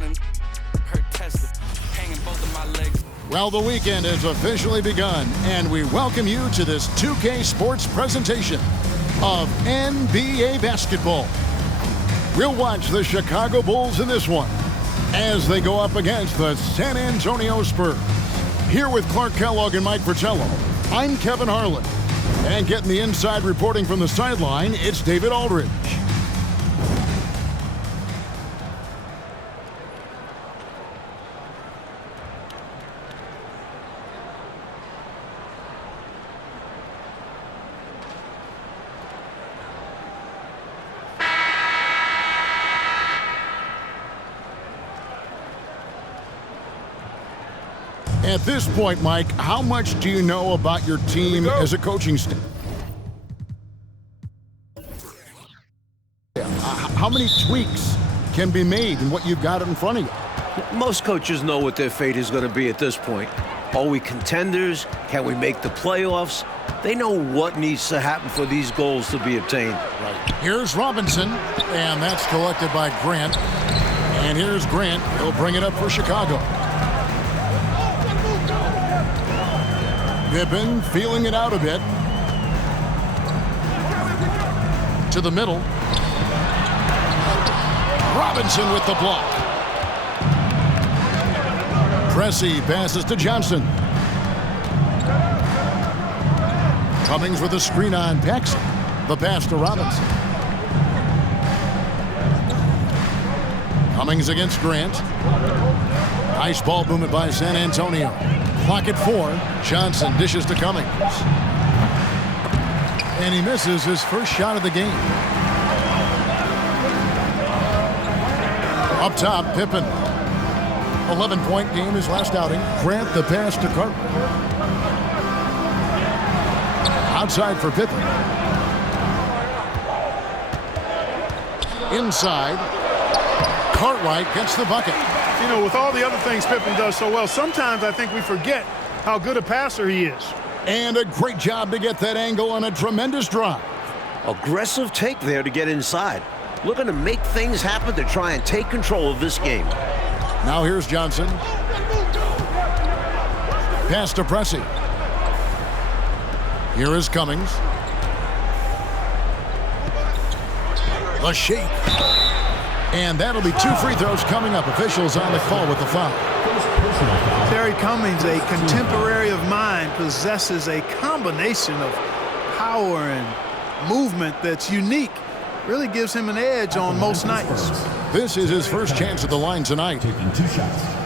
grinding, hurt Tesla, hanging both of my legs. Well, the weekend has officially begun, and we welcome you to this 2K Sports presentation of NBA basketball. We'll watch the Chicago Bulls in this one as they go up against the San Antonio Spurs. Here with Clark Kellogg and Mike Fratello, I'm Kevin Harlan. And getting the inside reporting from the sideline, it's David Aldridge. At this point, Mike, how much do you know about your team as a coaching staff? How many tweaks can be made in what you've got in front of you? Most coaches know what their fate is going to be at this point. Are we contenders? Can we make the playoffs? They know what needs to happen for these goals to be obtained. Right. Here's Robinson, and that's collected by Grant. And here's Grant. He'll bring it up for Chicago. Pippen feeling it out a bit. To the middle. Robinson with the block. Pressey passes to Johnson. Cummings with a screen on Paxson. The pass to Robinson. Cummings against Grant. Nice ball movement by San Antonio. Clock at 4. Johnson dishes to Cummings. And he misses his first shot of the game. Up top, Pippen. 11-point game his last outing. Grant the pass to Cartwright. Outside for Pippen. Inside. Cartwright gets the bucket. You know, with all the other things Pippen does so well, sometimes I think we forget how good a passer he is. And a great job to get that angle on a tremendous drive. Aggressive take there to get inside. Looking to make things happen to try and take control of this game. Now here's Johnson. Pass to Pressey. Here is Cummings. The shake. And that'll be 2 free throws coming up. Officials on the call with the foul. Terry Cummings, a contemporary of mine, possesses a combination of power and movement that's unique. Really gives him an edge on most nights. This is his first chance at the line tonight. Taking 2 shots.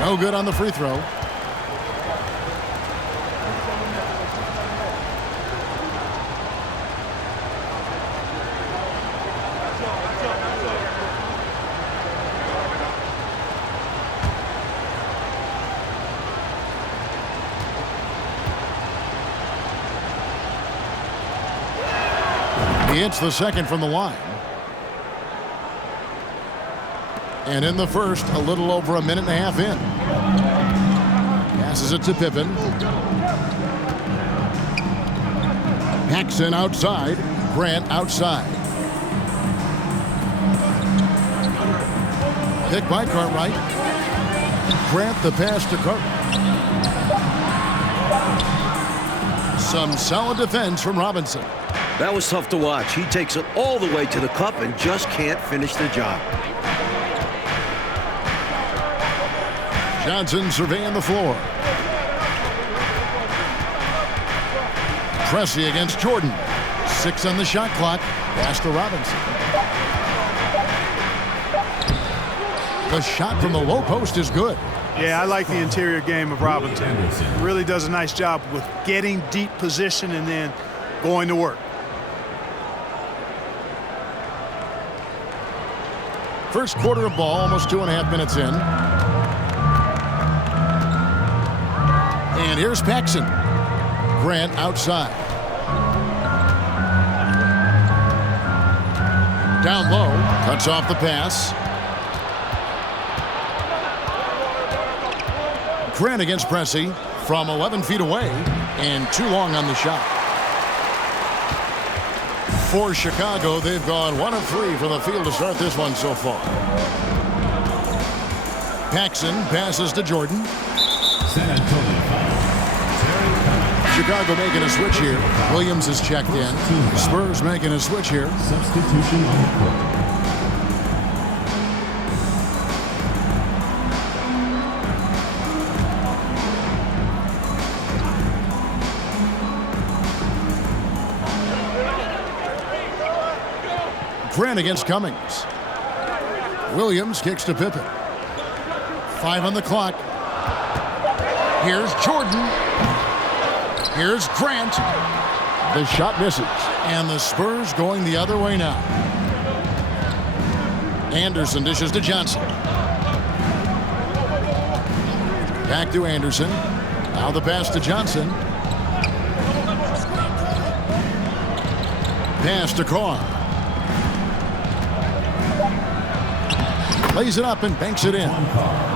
No good on the free throw. He hits the second from the line. And in the first, a little over a minute and a half in. Passes it to Pippen. Paxson outside. Grant outside. Pick by Cartwright. Grant the pass to Cartwright. Some solid defense from Robinson. That was tough to watch. He takes it all the way to the cup and just can't finish the job. Johnson surveying the floor. Pressey against Jordan. 6 on the shot clock. Pass to Robinson. The shot from the low post is good. Yeah, I like the interior game of Robinson. He really does a nice job with getting deep position and then going to work. First quarter of ball, almost 2.5 minutes in. And here's Paxson. Grant outside. Down low, cuts off the pass. Grant against Pressey from 11 feet away, and too long on the shot. For Chicago, they've gone 1 of 3 from the field to start this one so far. Paxson passes to Jordan. San Antonio foul. Chicago making a switch here. Williams is checked in. Spurs making a switch here. Substitution on the court. Grant against Cummings. Williams kicks to Pippen. 5 on the clock. Here's Jordan. Here's Grant. The shot misses. And the Spurs going the other way now. Anderson dishes to Johnson. Back to Anderson. Now the pass to Johnson. Pass to Carr. Lays it up and banks it in.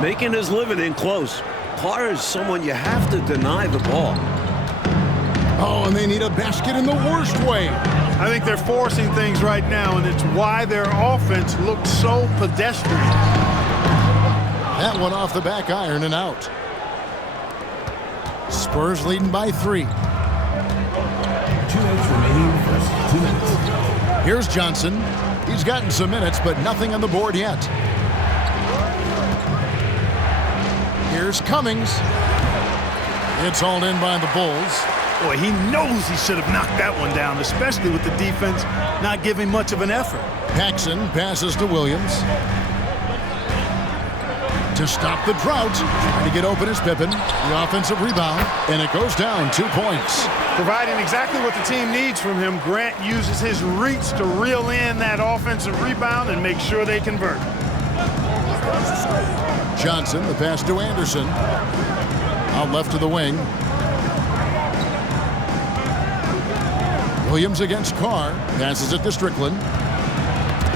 Making his living in close. Carr is someone you have to deny the ball. Oh, and they need a basket in the worst way. I think they're forcing things right now, and it's why their offense looked so pedestrian. That one off the back iron and out. Spurs leading by 3. 2 minutes remaining in the first 2 minutes. Here's Johnson. He's gotten some minutes, but nothing on the board yet. Here's Cummings. It's hauled in by the Bulls. Boy, he knows he should have knocked that one down, especially with the defense not giving much of an effort. Paxson passes to Williams. To stop the drought. Trying to get open is Pippen. The offensive rebound. And it goes down 2 points. Providing exactly what the team needs from him, Grant uses his reach to reel in that offensive rebound and make sure they convert. Johnson, the pass to Anderson. Out left to the wing. Williams against Carr. Passes it to Strickland.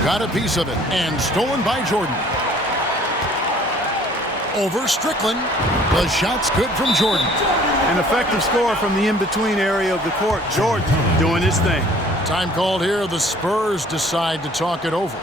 Got a piece of it and stolen by Jordan. Over Strickland. The shot's good from Jordan. An effective score from the in-between area of the court. Jordan doing his thing. Time called here. The Spurs decide to talk it over.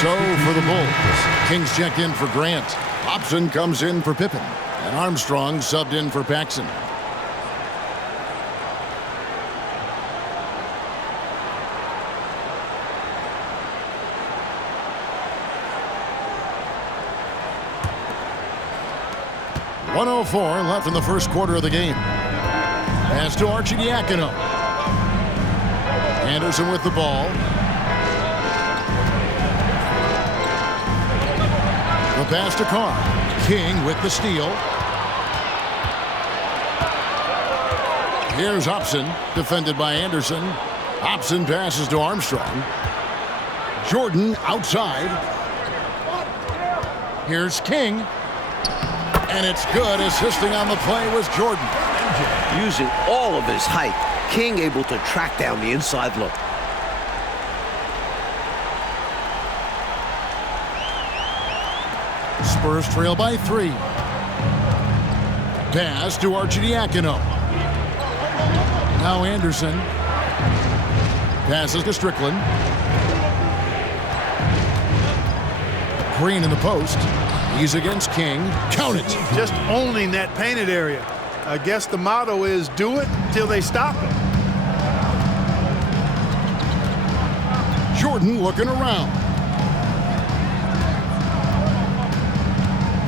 So for the Bulls, Kings checked in for Grant. Hobson comes in for Pippen. And Armstrong subbed in for Paxson. .104 left in the first quarter of the game. Pass to Arcidiacono. Anderson with the ball. The pass to Carr. King with the steal. Here's Hobson, defended by Anderson. Hobson passes to Armstrong. Jordan outside. Here's King. And it's good. Assisting on the play was Jordan. Using all of his height, King able to track down the inside look. Spurs trail by 3. Pass to Arcidiacono. Now Anderson. Passes to Strickland. Green in the post. He's against King. Count it. Just owning that painted area. I guess the motto is do it till they stop it. Jordan looking around.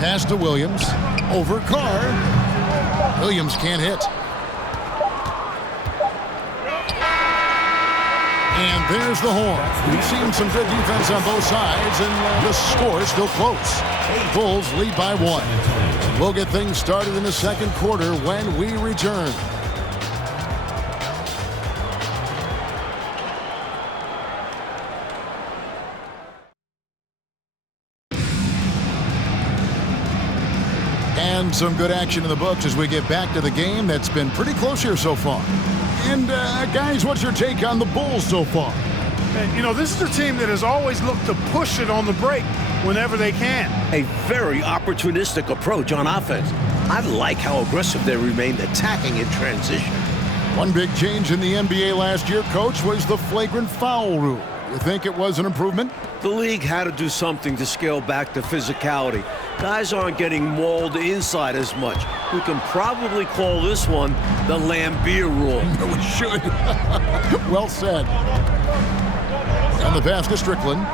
Pass to Williams. Over Carr. Williams can't hit. And there's the horn. We've seen some good defense on both sides, and the score is still close. Bulls lead by 1. We'll get things started in the second quarter when we return. And some good action in the books as we get back to the game that's been pretty close here so far. And guys, what's your take on the Bulls so far? And, you know, this is a team that has always looked to push it on the break whenever they can. A very opportunistic approach on offense. I like how aggressive they remained attacking in transition. One big change in the NBA last year, Coach, was the flagrant foul rule. You think it was an improvement? The league had to do something to scale back the physicality. Guys aren't getting mauled inside as much. We can probably call this one the Lambeer rule. We should. Well said. And the pass to Strickland.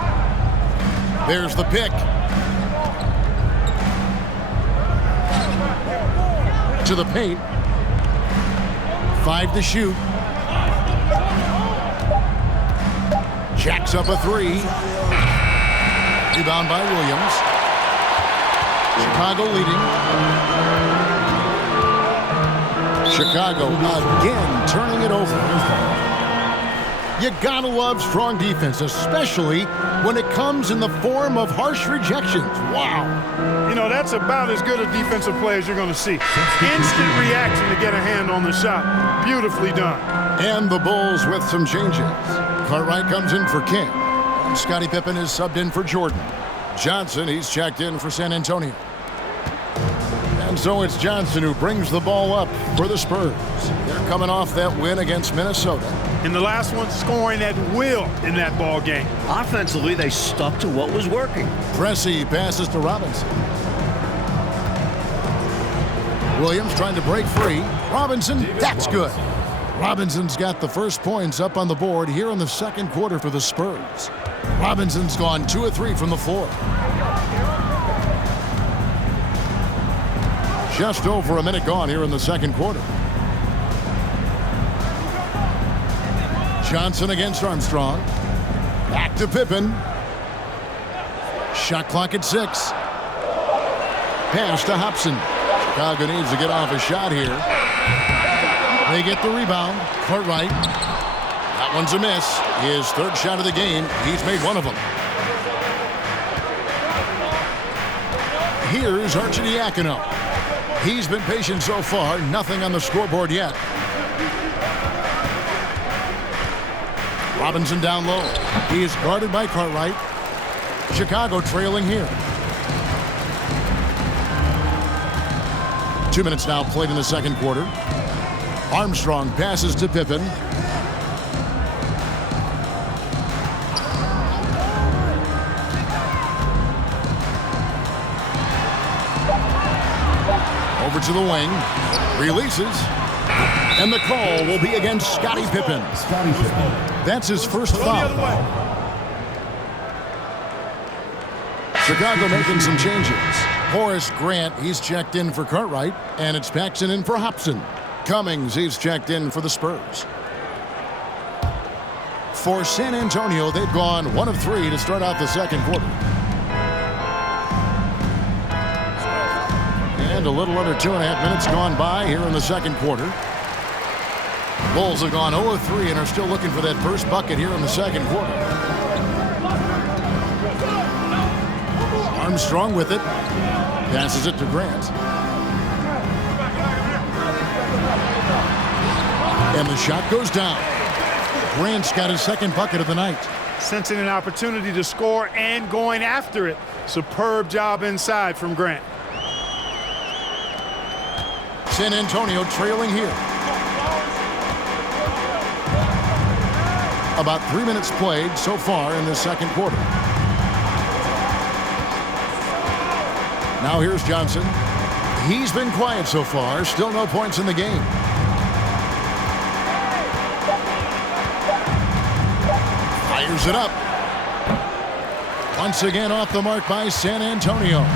There's the pick. To the paint. 5 to shoot. Jacks up a 3. Rebound by Williams. Chicago leading. Chicago again turning it over. You gotta love strong defense, especially when it comes in the form of harsh rejections. Wow. You know, that's about as good a defensive play as you're going to see. Instant reaction to get a hand on the shot. Beautifully done. And the Bulls with some changes. Cartwright comes in for King. And Scottie Pippen is subbed in for Jordan. Johnson, he's checked in for San Antonio. And so it's Johnson who brings the ball up for the Spurs. They're coming off that win against Minnesota. In the last one, scoring at will in that ball game. Offensively, they stuck to what was working. Pressey passes to Robinson. Williams trying to break free. Robinson, that's good. Robinson's got the first points up on the board here in the second quarter for the Spurs. Robinson's gone 2 of 3 from the floor. Just over a minute gone here in the second quarter. Johnson against Armstrong. Back to Pippen. Shot clock at 6. Pass to Hobson. Chicago needs to get off a shot here. They get the rebound. Cartwright. That one's a miss. His third shot of the game. He's made one of them. Here's Arcidiacono. He's been patient so far. Nothing on the scoreboard yet. Robinson down low. He is guarded by Cartwright. Chicago trailing here. 2 minutes now played in the second quarter. Armstrong passes to Pippen. Over to the wing. Releases. And the call will be against Scottie Pippen. That's his first foul. Chicago making some changes. Horace Grant, he's checked in for Cartwright. And it's Paxson in for Hobson. Cummings, he's checked in for the Spurs. For San Antonio, they've gone 1 of 3 to start out the second quarter. And a little under 2.5 minutes gone by here in the second quarter. Bulls have gone 0 of 3 and are still looking for that first bucket here in the second quarter. Armstrong with it. Passes it to Grant. And the shot goes down. Grant's got his second bucket of the night. Sensing an opportunity to score and going after it. Superb job inside from Grant. San Antonio trailing here. About 3 minutes played so far in the second quarter. Now here's Johnson. He's been quiet so far. Still no points in the game. Fires it up. Once again off the mark by San Antonio.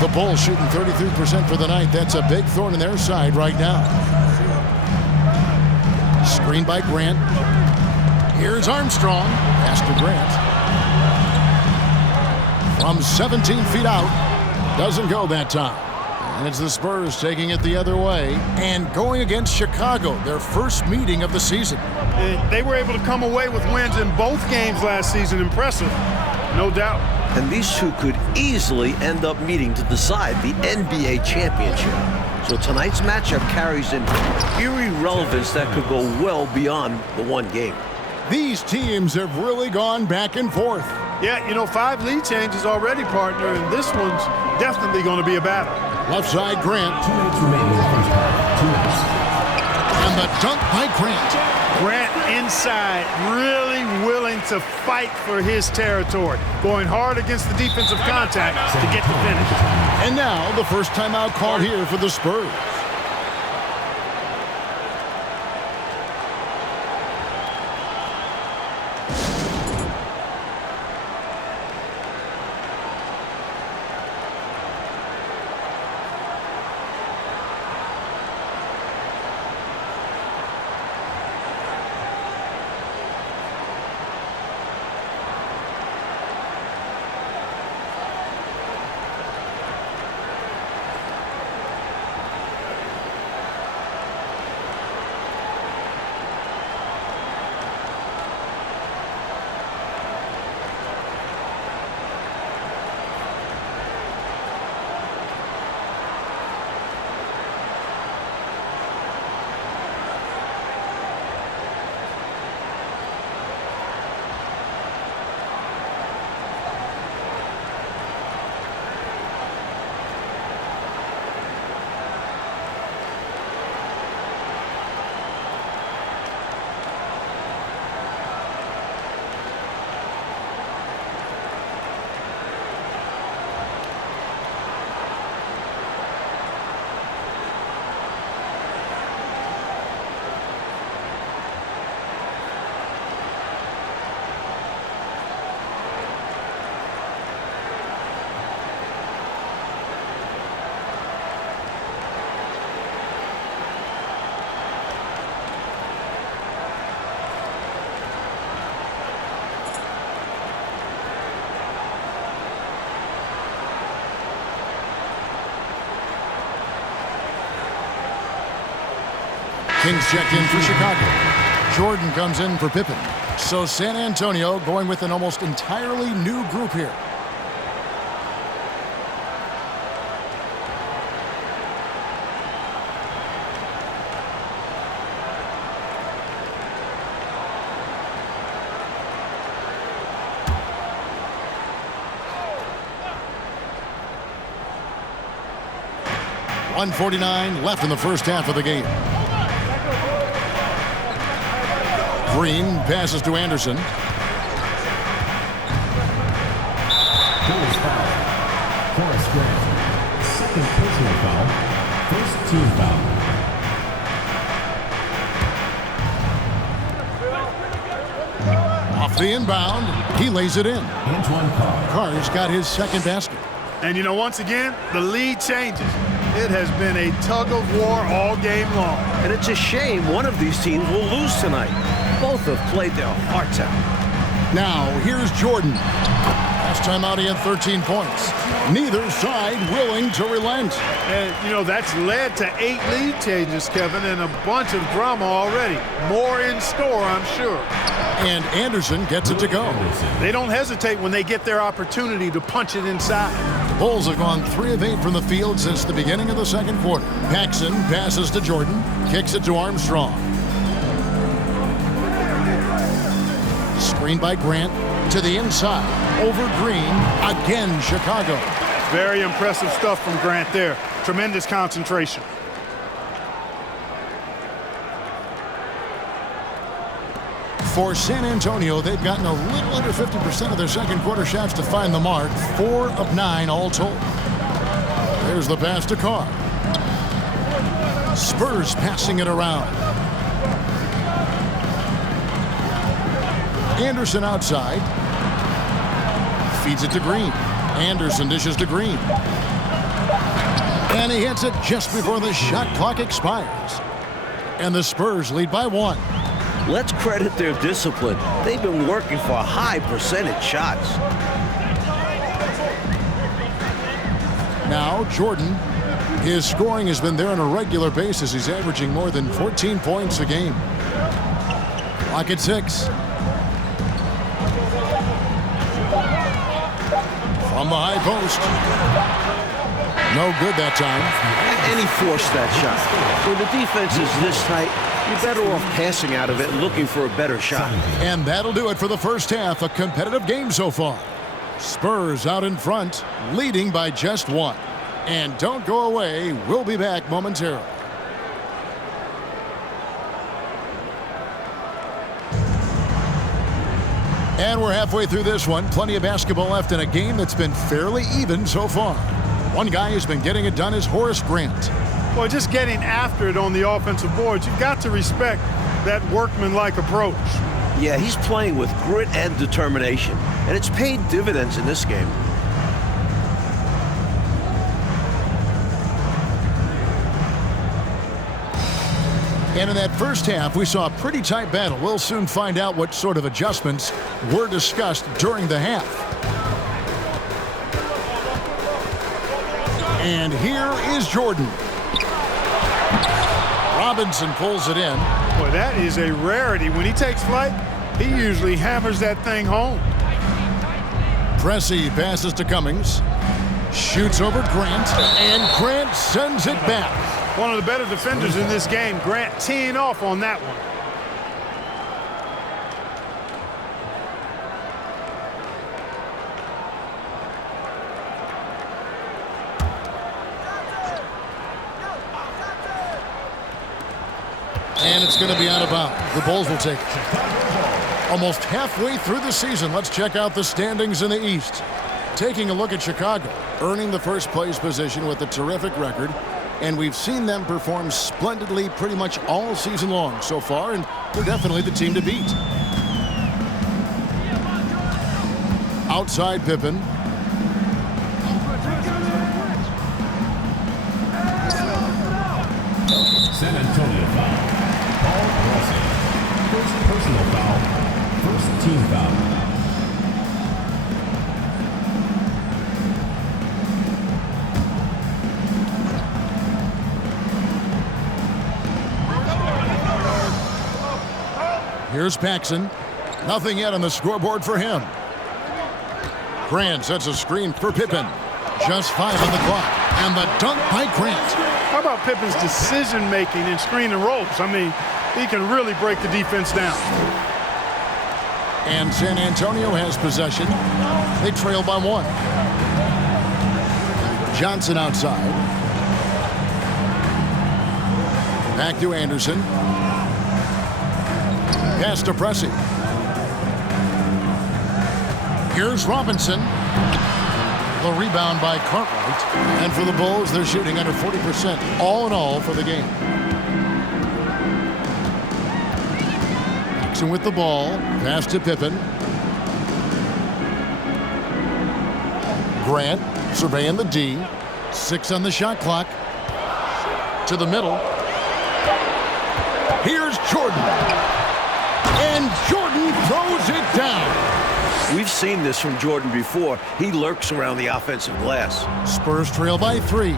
The Bulls shooting 33% for the night. That's a big thorn in their side right now. Screen by Grant. Here's Armstrong. Pass to Grant. From 17 feet out. Doesn't go that time. And it's the Spurs taking it the other way and going against Chicago, their first meeting of the season. They were able to come away with wins in both games last season. Impressive, no doubt. And these two could easily end up meeting to decide the NBA championship. So tonight's matchup carries an eerie relevance that could go well beyond the one game. These teams have really gone back and forth. Yeah, you know, 5 lead changes already, partner, and this one's definitely going to be a battle. Left side, Grant. 2 minutes remaining in the first half. 2 minutes. And the dunk by Grant. Grant inside, really willing to fight for his territory, going hard against the defensive contact to get the finish. And now the first timeout called here for the Spurs. Kings checked in for Chicago. Jordan comes in for Pippen. So San Antonio going with an almost entirely new group here. .149 left in the first half of the game. Green passes to Anderson. Bulls foul. Horace Grant. Second personal foul. First team foul. Off the inbound, he lays it in. Antoine Carr. Carr's got his second basket. And, you know, once again, the lead changes. It has been a tug of war all game long. And it's a shame one of these teams will lose tonight. Both have played their hearts out. Now, here's Jordan. Last time out, he had 13 points. Neither side willing to relent. And, you know, that's led to 8 lead changes, Kevin, and a bunch of drama already. More in store, I'm sure. And Anderson gets it to go. They don't hesitate when they get their opportunity to punch it inside. The Bulls have gone 3 of 8 from the field since the beginning of the second quarter. Paxson passes to Jordan, kicks it to Armstrong. Screen by Grant to the inside. Over Green. Again, Chicago. Very impressive stuff from Grant there. Tremendous concentration. For San Antonio, they've gotten a little under 50% of their second quarter shots to find the mark. 4 of 9 all told. There's the pass to Carr. Spurs passing it around. Anderson outside. Feeds it to Green. Anderson dishes to Green. And he hits it just before the shot clock expires. And the Spurs lead by 1. Let's credit their discipline. They've been working for high percentage shots. Now Jordan. His scoring has been there on a regular basis. He's averaging more than 14 points a game. Clock at 6. From the high post. No good that time. And he forced that shot. When the defense is this tight, you're better off passing out of it and looking for a better shot. And that'll do it for the first half. A competitive game so far. Spurs out in front, leading by just 1. And don't go away. We'll be back momentarily. And we're halfway through this one. Plenty of basketball left in a game that's been fairly even so far. One guy who's been getting it done is Horace Grant. Well, just getting after it on the offensive boards, you've got to respect that workmanlike approach. Yeah, he's playing with grit and determination, and it's paid dividends in this game. And in that first half, we saw a pretty tight battle. We'll soon find out what sort of adjustments were discussed during the half. And here is Jordan. Robinson pulls it in. Boy, that is a rarity. When he takes flight, he usually hammers that thing home. Pressey passes to Cummings. Shoots over Grant. And Grant sends it back. One of the better defenders in this game. Grant teeing off on that one. And it's going to be out of bounds. The Bulls will take it. Almost halfway through the season, let's check out the standings in the East. Taking a look at Chicago, earning the first place position with a terrific record. And we've seen them perform splendidly pretty much all season long so far, and they're definitely the team to beat. Outside Pippen. San Antonio foul. Paul Rossi. First personal foul. First team foul. Here's Paxson. Nothing yet on the scoreboard for him. Grant sets a screen for Pippen. Just 5 on the clock. And the dunk by Grant. How about Pippen's decision-making in screen and rolls? I mean, he can really break the defense down. And San Antonio has possession. They trail by 1. Johnson outside. Back to Anderson. Pass to Pressey. Here's Robinson. The rebound by Cartwright. And for the Bulls, they're shooting under 40% all in all for the game. Paxson with the ball. Pass to Pippen. Grant surveying the D. 6 on the shot clock. To the middle. Here's Jordan. And Jordan throws it down. We've seen this from Jordan before. He lurks around the offensive glass. Spurs trail by 3.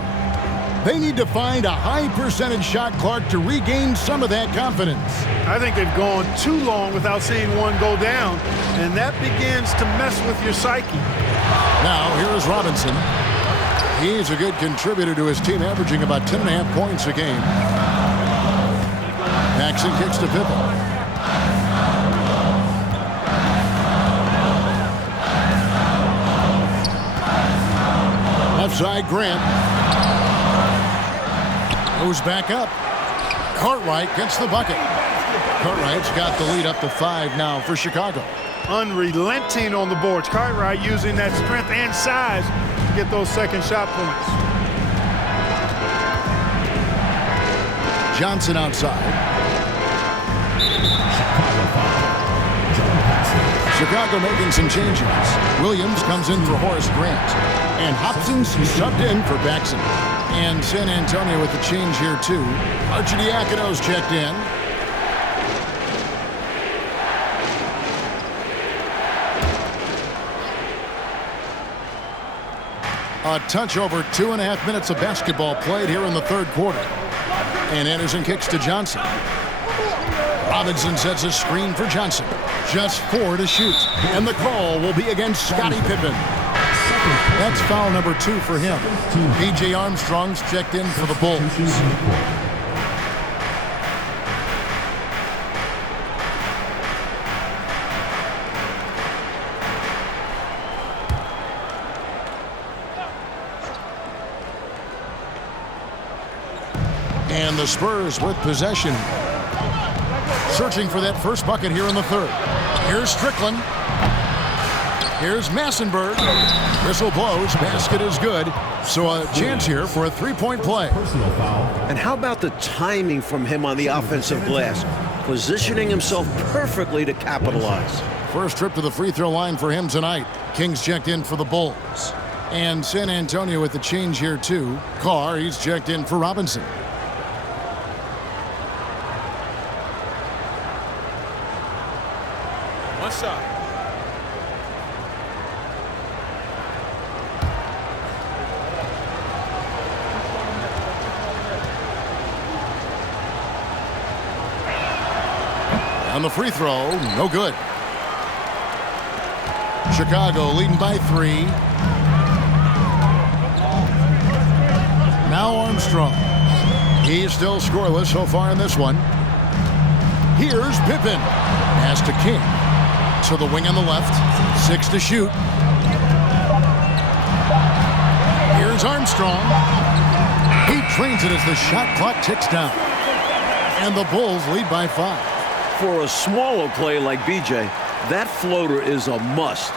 They need to find a high percentage shot, Clark, to regain some of that confidence. I think they've gone too long without seeing one go down, and that begins to mess with your psyche. Now, here is Robinson. He's a good contributor to his team, averaging about 10.5 points a game. Paxson kicks to Pippen. Left side, Grant. Goes back up. Cartwright gets the bucket. Cartwright's got the lead up to 5 now for Chicago. Unrelenting on the boards. Cartwright using that strength and size to get those second shot points. Johnson outside. Chicago making some changes. Williams comes in for Horace Grant. And Hobson's subbed in for Paxson. And San Antonio with the change here, too. Arcidiacono's checked in. A touch over 2.5 minutes of basketball played here in the third quarter. And Anderson kicks to Johnson. Robinson sets a screen for Johnson. Just 4 to shoot. And the call will be against Scottie Pippen. That's foul number 2 for him. B.J. Armstrong's checked in for the Bulls. And the Spurs with possession. Searching for that first bucket here in the third. Here's Strickland. Here's Massenberg. Whistle blows. Basket is good. So a chance here for a three-point play. And how about the timing from him on the offensive glass? Positioning himself perfectly to capitalize. First trip to the free throw line for him tonight. Kings checked in for the Bulls. And San Antonio with the change here too. Carr, he's checked in for Robinson. One shot. On the free throw, no good. Chicago leading by 3. Now Armstrong. He's still scoreless so far in this one. Here's Pippen. Pass to King. To the wing on the left. 6 to shoot. Here's Armstrong. He drains it as the shot clock ticks down. And the Bulls lead by 5. For a smaller play like BJ, that floater is a must.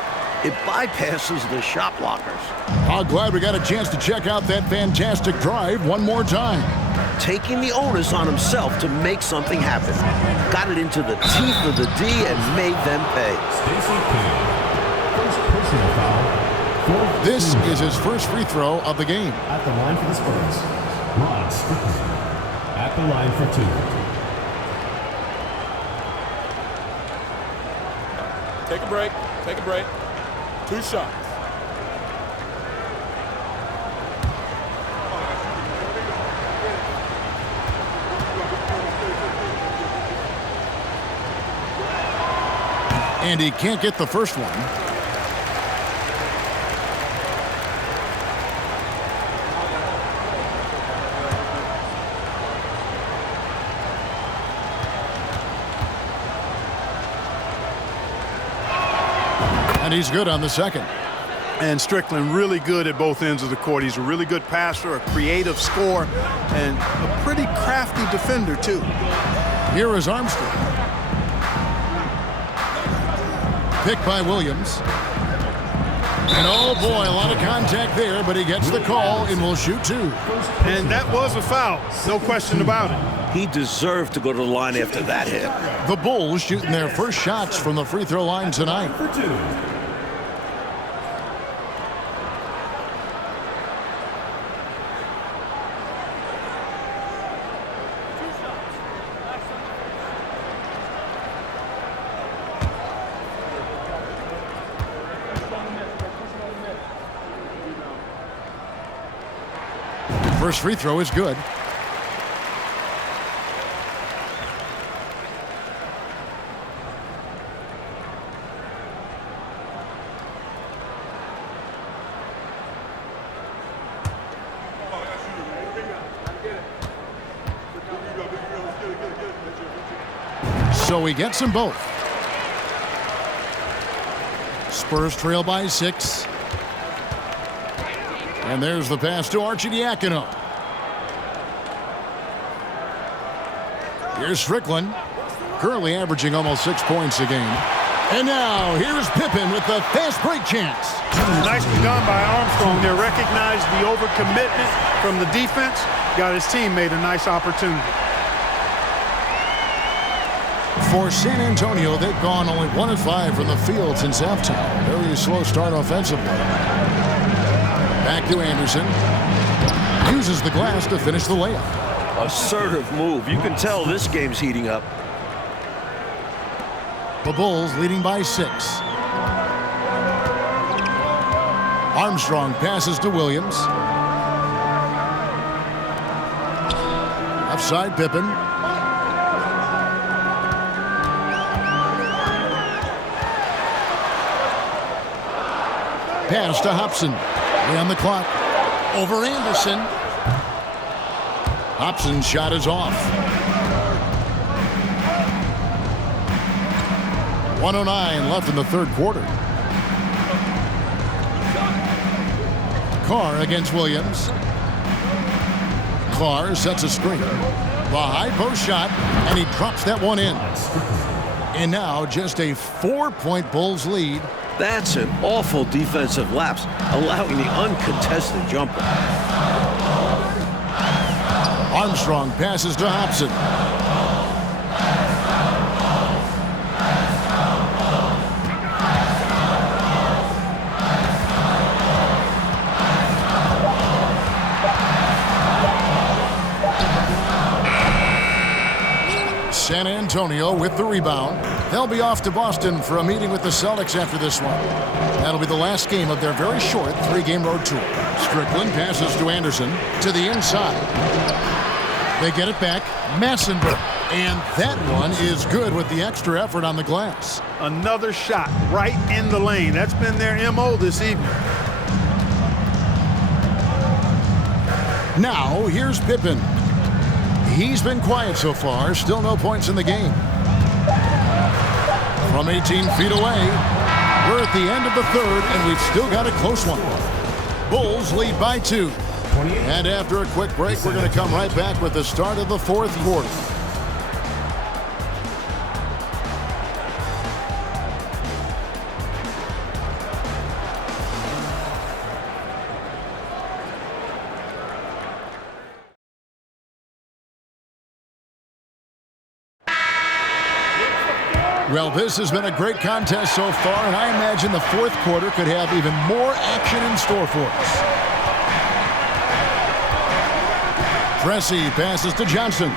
It bypasses the shot blockers. Oh, glad we got a chance to check out that fantastic drive one more time. Taking the onus on himself to make something happen. Got it into the teeth of the D and made them pay. First personal foul. This is his first free throw of the game. At the line for the Spurs, Ron Strickland. At the line for 2. Take a break. Take a break. 2 shots. And he can't get the first one. And he's good on the second. And Strickland really good at both ends of the court. He's a really good passer, a creative scorer, and a pretty crafty defender, too. Here is Armstrong. Picked by Williams. And oh boy, a lot of contact there, but he gets the call and will shoot 2. And that was a foul. No question about it. He deserved to go to the line after that hit. The Bulls shooting their first shots from the free throw line tonight. For 2. First free throw is good. So he gets them both. Spurs trail by 6. And there's the pass to Arcidiacono. Here's Strickland, currently averaging almost 6 points a game. And now here's Pippen with the fast break chance. Nicely done by Armstrong there. Recognized the overcommitment from the defense. Got his teammate a nice opportunity. For San Antonio, they've gone only 1 of 5 from the field since halftime. Very slow start offensively. Back to Anderson. Uses the glass to finish the layup. Assertive move. You can tell this game's heating up. The Bulls leading by 6. Armstrong passes to Williams. Offside Pippen. Pass to Hobson. Way on the clock. Over Anderson. Hobson's shot is off. 1:09 left in the third quarter. Carr against Williams. Carr sets a screen. The high post shot, and he drops that one in. And now just a 4-point Bulls lead. That's an awful defensive lapse, allowing the uncontested jumper. Armstrong passes to Hobson. San Antonio with the rebound. They'll be off to Boston for a meeting with the Celtics after this one. That'll be the last game of their very short 3-game road tour. Strickland passes to Anderson to the inside. They get it back. Massenberg. And that one is good with the extra effort on the glass. Another shot right in the lane. That's been their MO this evening. Now, here's Pippen. He's been quiet so far. Still no points in the game. From 18 feet away, we're at the end of the third, and we've still got a close one. Bulls lead by 2. And after a quick break, we're going to come right back with the start of the fourth quarter. Well, this has been a great contest so far, and I imagine the fourth quarter could have even more action in store for us. Pressey passes to Johnson.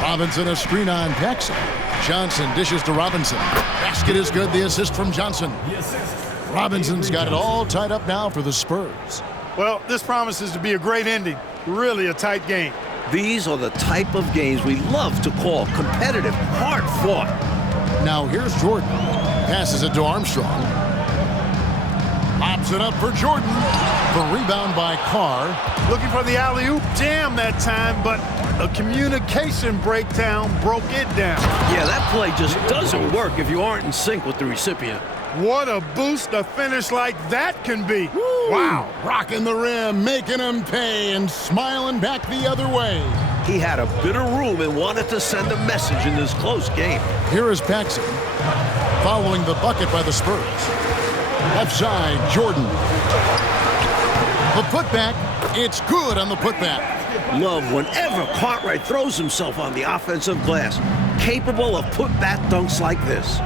Robinson a screen on Paxson. Johnson dishes to Robinson. Basket is good. The assist from Johnson. Robinson's got it all tied up now for the Spurs. Well, this promises to be a great ending. Really a tight game. These are the type of games we love to call competitive, hard-fought. Now here's Jordan. Passes it to Armstrong. Lobs it up for Jordan. The rebound by Carr. Looking for the alley-oop. Damn that time, but a communication breakdown broke it down. Yeah, that play just doesn't work if you aren't in sync with the recipient. What a boost a finish like that can be. Woo! Wow. Rocking the rim, making him pay, and smiling back the other way. He had a bit of room and wanted to send a message in this close game. Here is Paxson, following the bucket by the Spurs. Left side, Jordan. The putback, it's good on the putback. Love whenever Cartwright throws himself on the offensive glass, capable of putback dunks like this.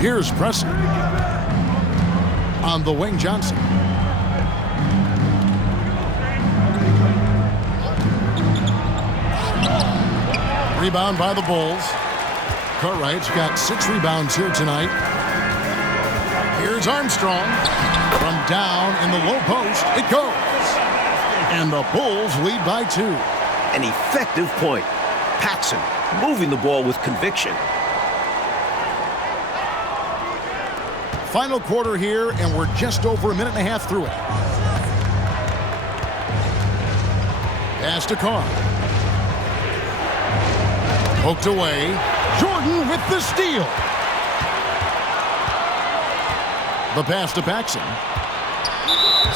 Here's Pressey. On the wing, Johnson. Rebound by the Bulls. Cartwright's got 6 rebounds here tonight. Here's Armstrong. From down in the low post, it goes. And the Bulls lead by 2. An effective point. Paxson moving the ball with conviction. Final quarter here, and we're just over a minute and a half through it. Pass to Carr. Poked away. Jordan with the steal. The pass to Paxson.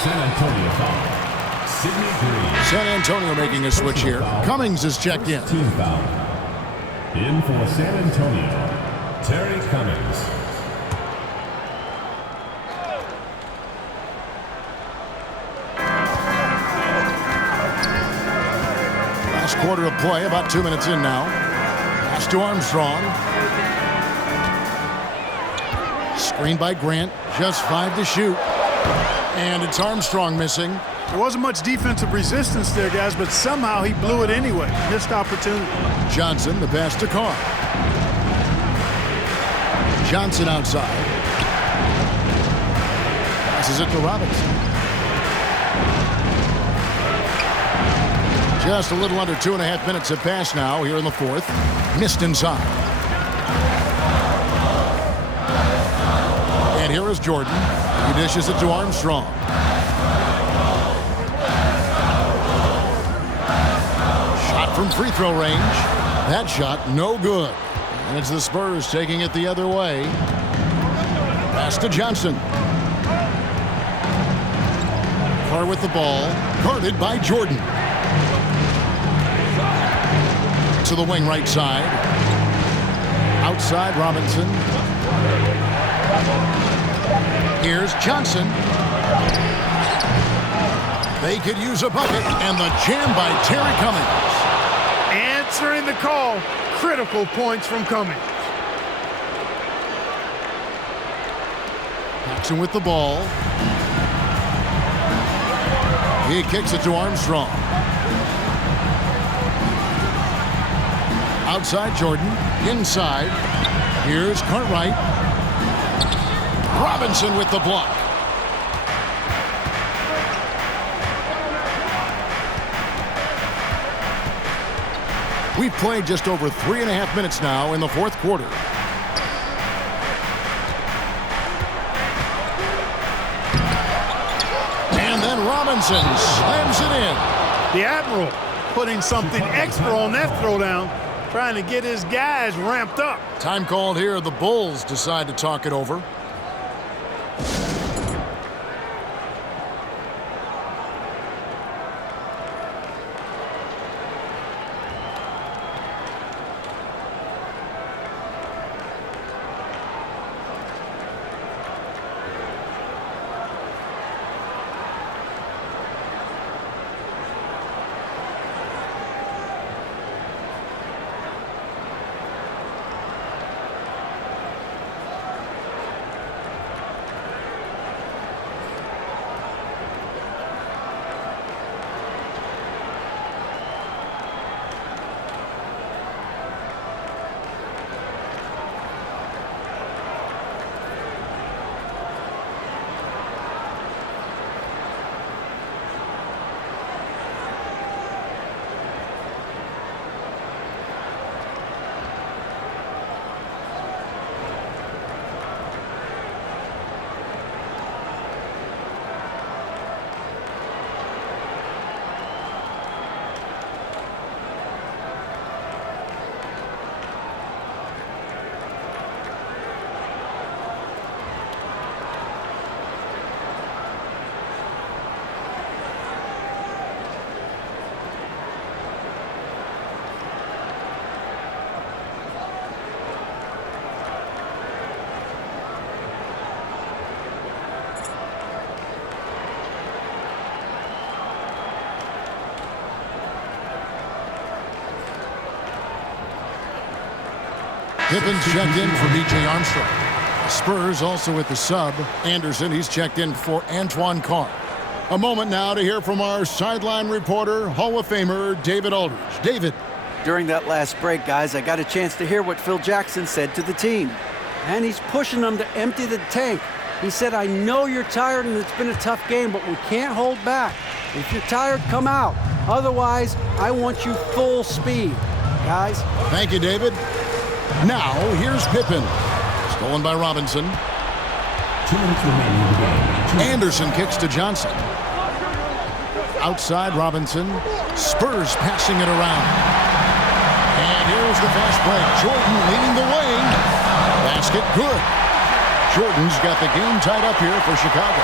San Antonio foul. Sidney Green. San Antonio making a switch here. Cummings is checked in. Team foul. In for San Antonio, Terry Cummings. Last quarter of play, about 2 minutes in now. Pass to Armstrong. Screen by Grant, just 5 to shoot. And it's Armstrong missing. There wasn't much defensive resistance there, guys, but somehow he blew it anyway. Missed opportunity. Johnson, the pass to Carr. Johnson outside. Passes it to Robinson. Just a little under 2.5 minutes have passed now here in the fourth. Missed inside. And here is Jordan. He dishes it to Armstrong. Shot from free throw range. That shot no good. And it's the Spurs taking it the other way. Pass to Johnson. Carr with the ball. Guarded by Jordan. To the wing right side. Outside Robinson. Here's Johnson. They could use a bucket, and the jam by Terry Cummings. Answering the call. Critical points from Cummings. Paxson with the ball. He kicks it to Armstrong. Outside Jordan. Inside. Here's Cartwright. Robinson with the block. We've played just over 3.5 minutes now in the fourth quarter. And then Robinson slams it in. The Admiral putting something extra on that throwdown, trying to get his guys ramped up. Time called here. The Bulls decide to talk it over. Pippin's checked in for B.J. Armstrong. Spurs also with the sub. Anderson, he's checked in for Antoine Carr. A moment now to hear from our sideline reporter, Hall of Famer David Aldridge. David. During that last break, guys, I got a chance to hear what Phil Jackson said to the team. And he's pushing them to empty the tank. He said, I know you're tired and it's been a tough game, but we can't hold back. If you're tired, come out. Otherwise, I want you full speed, guys. Thank you, David. Now, here's Pippen. Stolen by Robinson. 2 minutes remaining in the game. Anderson kicks to Johnson. Outside Robinson. Spurs passing it around. And here's the fast break. Jordan leading the way. Basket good. Jordan's got the game tied up here for Chicago.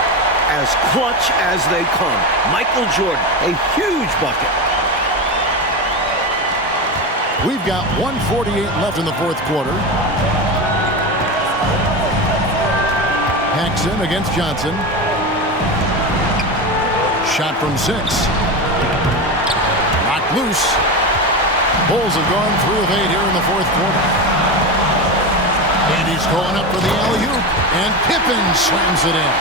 As clutch as they come. Michael Jordan, a huge bucket. We've got 1:48 left in the fourth quarter. Paxson against Johnson. Shot from 6. Knocked loose. Bulls have gone 3 of 8 here in the fourth quarter. And he's going up for the alley-oop. And Pippen slams it in.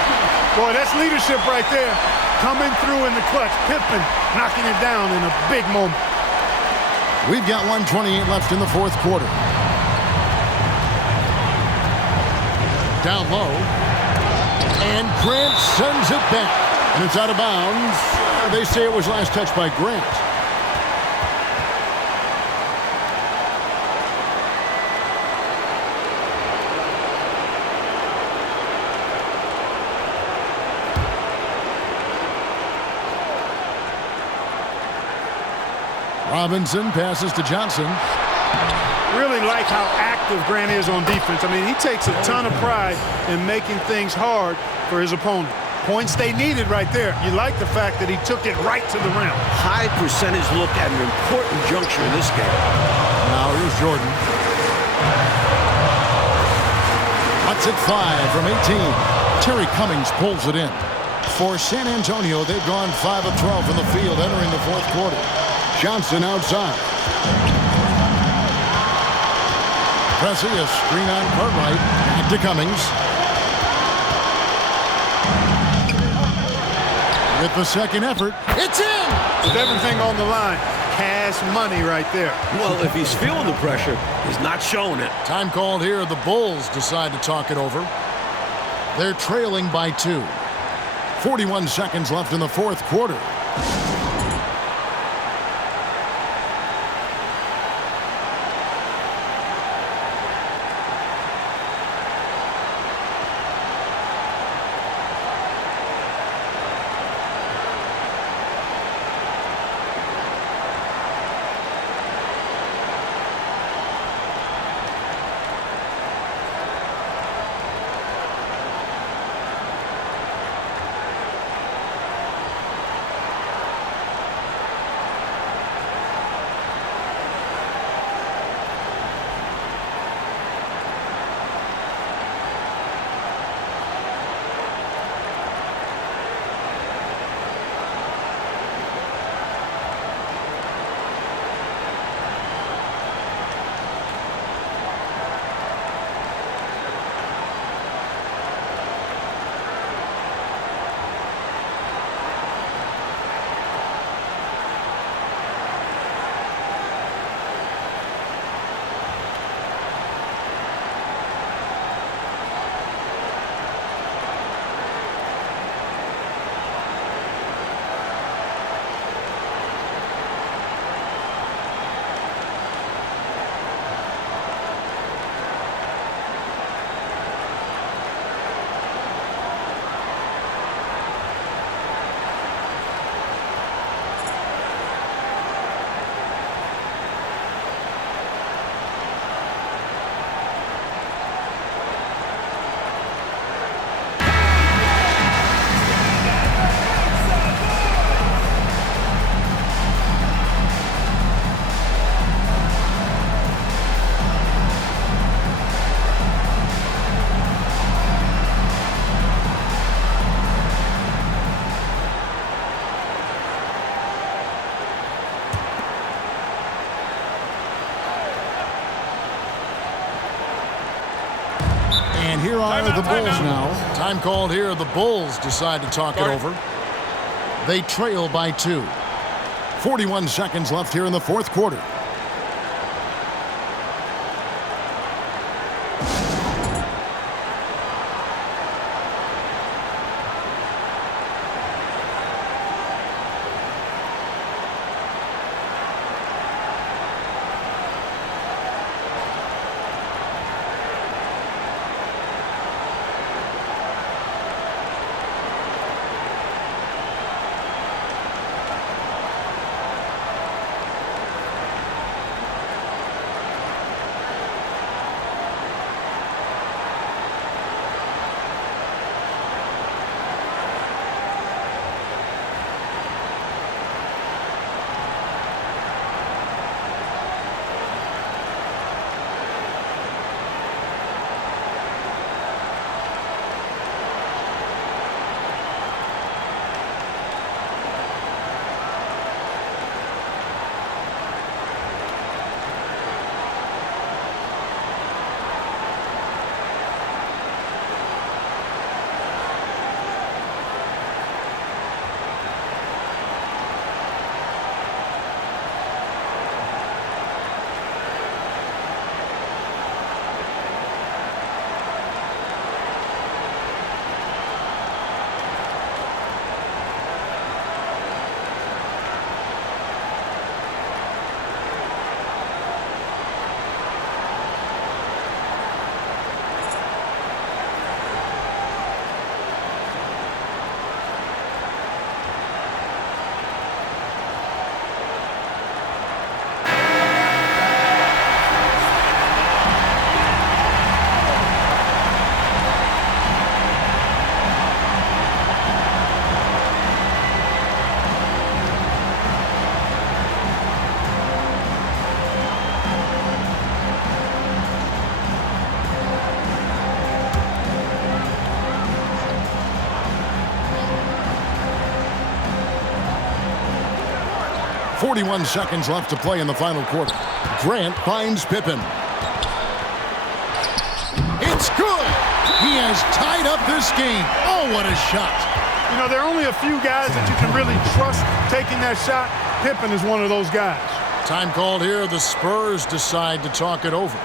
Boy, that's leadership right there. Coming through in the clutch. Pippen knocking it down in a big moment. We've got 1:28 left in the fourth quarter. Down low. And Grant sends it back. And it's out of bounds. They say it was last touched by Grant. Robinson passes to Johnson. Really like how active Grant is on defense. I mean, he takes a ton of pride in making things hard for his opponent. Points they needed right there. You like the fact that he took it right to the rim. High percentage look at an important juncture in this game. Now here's Jordan. Cuts it 5 from 18. Terry Cummings pulls it in. For San Antonio, they've gone 5 of 12 from the field entering the fourth quarter. Johnson outside. Pressey, a screen on Cartwright. Back to Cummings. With the second effort, it's in! With everything on the line, cash money right there. Well, if he's feeling the pressure, he's not showing it. Time called here. The Bulls decide to talk it over. They're trailing by 2. 41 seconds left in the fourth quarter. And here are the Bulls now. Time called here. The Bulls decide to talk it over. They trail by 2. 41 seconds left here in the fourth quarter. 41 seconds left to play in the final quarter. Grant finds Pippen. It's good. He has tied up this game. Oh, what a shot. You know, there are only a few guys that you can really trust taking that shot. Pippen is one of those guys. Time called here. The Spurs decide to talk it over.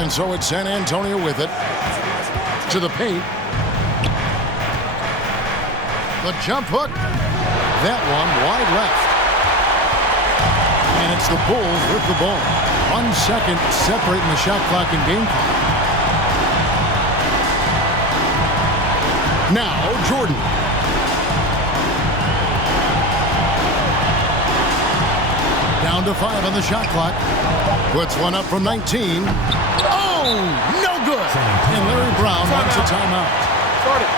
And so it's San Antonio with it. To the paint. The jump hook. That one wide left. And it's the Bulls with the ball. 1 second separating the shot clock and game clock. Now Jordan. Down to 5 on the shot clock. Puts one up from 19. Oh, no good. And Larry Brown wants a timeout. Start it.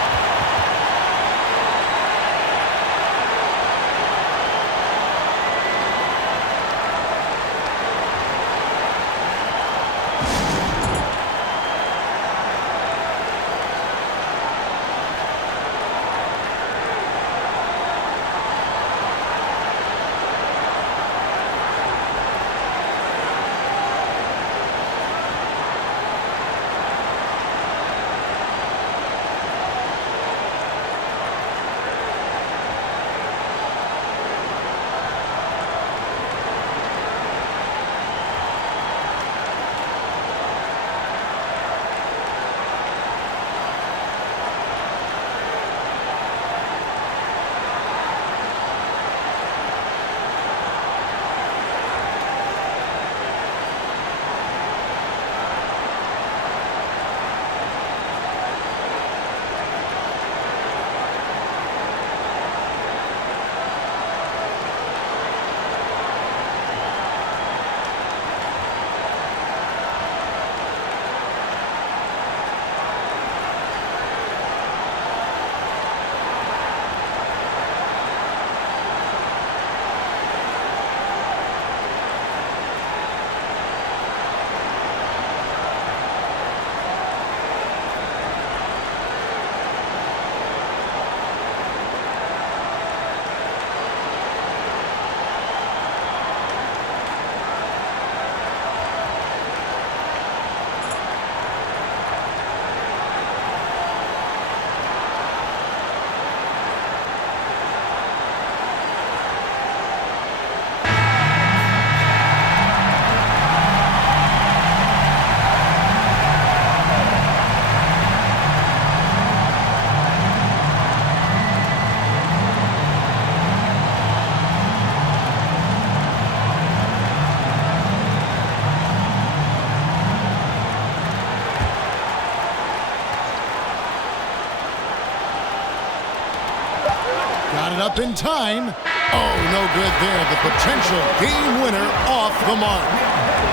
Got it up in time. Oh, no good there. The potential game winner off the mark.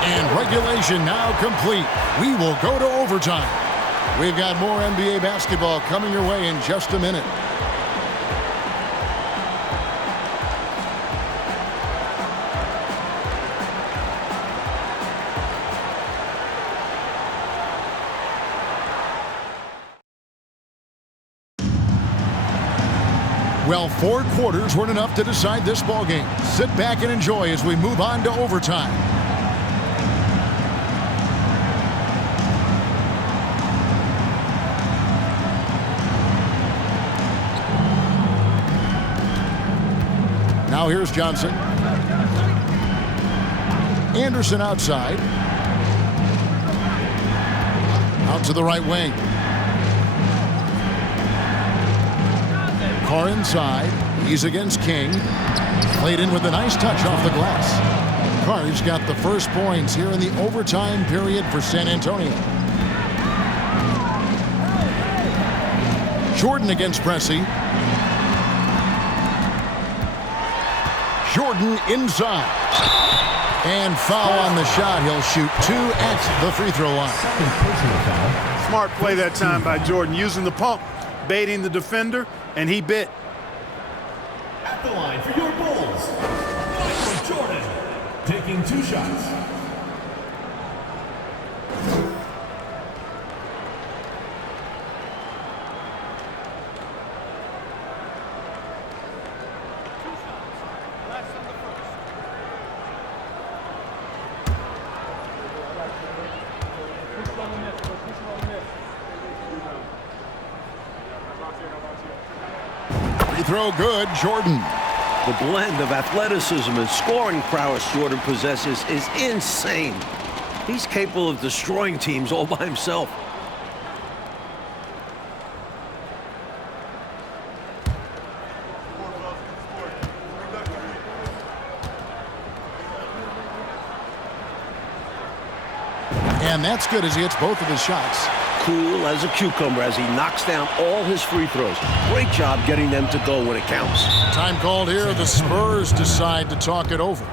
And regulation now complete. We will go to overtime. We've got more NBA basketball coming your way in just a minute. Well, 4 quarters weren't enough to decide this ballgame. Sit back and enjoy as we move on to overtime. Now here's Johnson. Anderson outside. Out to the right wing. Carr inside. He's against King. Played in with a nice touch off the glass. Carr's got the first points here in the overtime period for San Antonio. Jordan against Pressey. Jordan inside. And foul on the shot. He'll shoot 2 at the free throw line. Smart play that time by Jordan, using the pump, baiting the defender, and he bit. At the line for your Bulls, Michael Jordan, taking 2 shots. Throw good, Jordan. The blend of athleticism and scoring prowess Jordan possesses is insane. He's capable of destroying teams all by himself. And that's good as he hits both of his shots. Cool as a cucumber as he knocks down all his free throws. Great job getting them to go when it counts. Time called here. The Spurs decide to talk it over.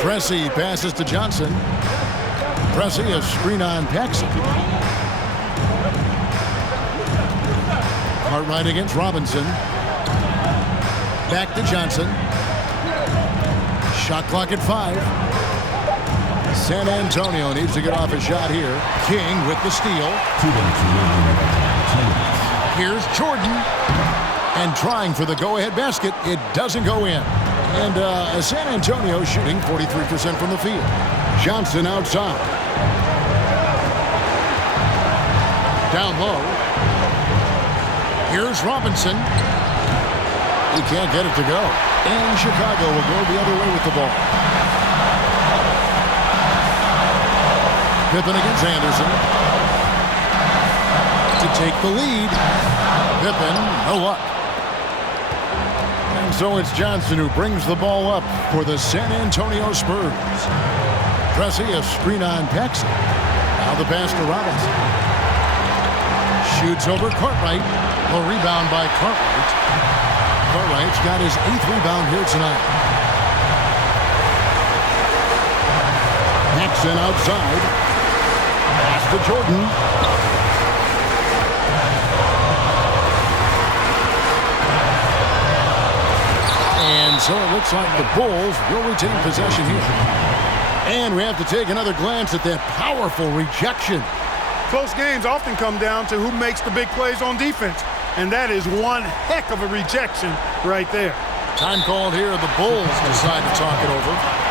Pressey passes to Johnson. Pressey, a screen on Paxson. Cartwright against Robinson. Back to Johnson. Shot clock at 5. San Antonio needs to get off a shot here. King with the steal. Here's Jordan. And trying for the go-ahead basket. It doesn't go in. And San Antonio shooting 43% from the field. Johnson outside. Down low. Here's Robinson. He can't get it to go. And Chicago will go the other way with the ball. Pippen against Anderson. To take the lead. Pippen, no luck. And so it's Johnson who brings the ball up for the San Antonio Spurs. Pressing a screen on Paxson. Now the pass to Robinson. Shoots over Cartwright. A rebound by Cartwright. Cartwright's got his 8th rebound here tonight. Paxson outside. Pass to Jordan. And so it looks like the Bulls will retain possession here. And we have to take another glance at that powerful rejection. Close games often come down to who makes the big plays on defense. And that is one heck of a rejection right there. Time called here. The Bulls decide to talk it over.